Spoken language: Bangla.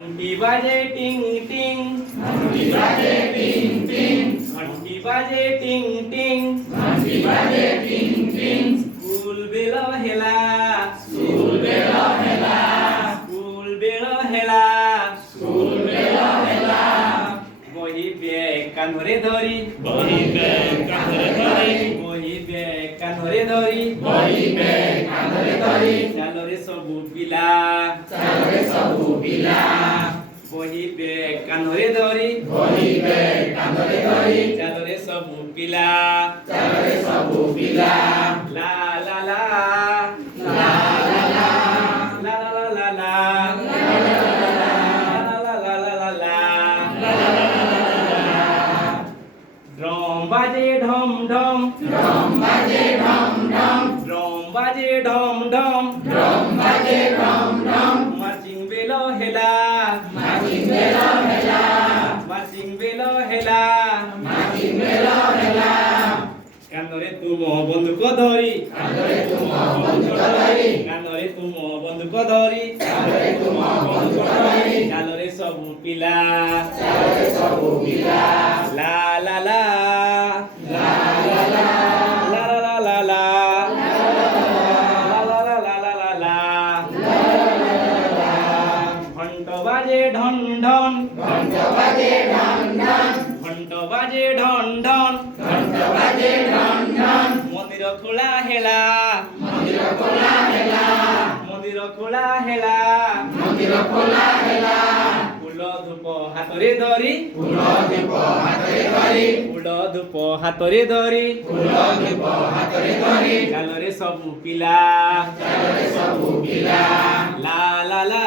घंटी बाजे टिंग टिंग, घंटी बाजे टिंग टिंग, घंटी बाजे टिंग टिंग, घंटी बाजे टिंग टिंग। स्कूल बेल हेला, स्कूल बेल हेला, स्कूल बेल हेला, स्कूल बेल हेला। বহি বেগ কান্ধরে ধরি, বহি বেগ কাঁধে ধরি, বহি বেগ কান্ধরে ধরি, বহি বেগ কাঁধে ধরি। চালরে সবু পিলা, চালরে সবু পিলা, বহি বেগ কান্ধরে ধরি, বহি বেগ কাঁধে ধরি। চালরে সবু পিলা, চালরে সবু পিলা, লা লা লা লা লা লা, লা লা লা লা ড্রম বাজে ঢম ঢম, ড্রাম বাজে ঢম ঢম, ড্রম বাজে ঢম ঢম, ড্রাম বাজে ঢম ঢম। মার্চিং বেল হেলা, মার্চিং বেল হেলা, মার্চিং বেল হেলা, মার্চিং বেল হেলা। কান্দরে তুম বন্দুক ধরি, কাঁধে তুম বন্ধুক ধরি, কান্দরে তুম বন্দুক ধরি, কাঁধে তুম বন্ধুক ধরি। চালরে সবু পিলা, চালরে সবু পিলা, লা লা লা লা লা লা, লা লা লা লা লা লা লা লা লা লা ঘন্ট বাজে ঢন ঢন, ঘণ্ট বাজে ঢন ঢন, ঘন্ট বাজে ঢন ঢন, ঘণ্ট বাজে ঢন ঢন। মন্দির খোলা হেলা, মন্দির খোলা হেলা, মন্দির খোলা হেলা, মন্দির খোলা হেলা। ফুল ধূপ হাতরে ধরি, ফুল দীপ হাତରେ ধରି, ফুল ধূপ হাতরে ধরি, ফুল দীপ ହାତରେ ଧରି। ଚାଲରେ ସବୁ ପିଲା, ଚାଲରେ ସବୁ ପିଲା, ଲା ଲା ଲା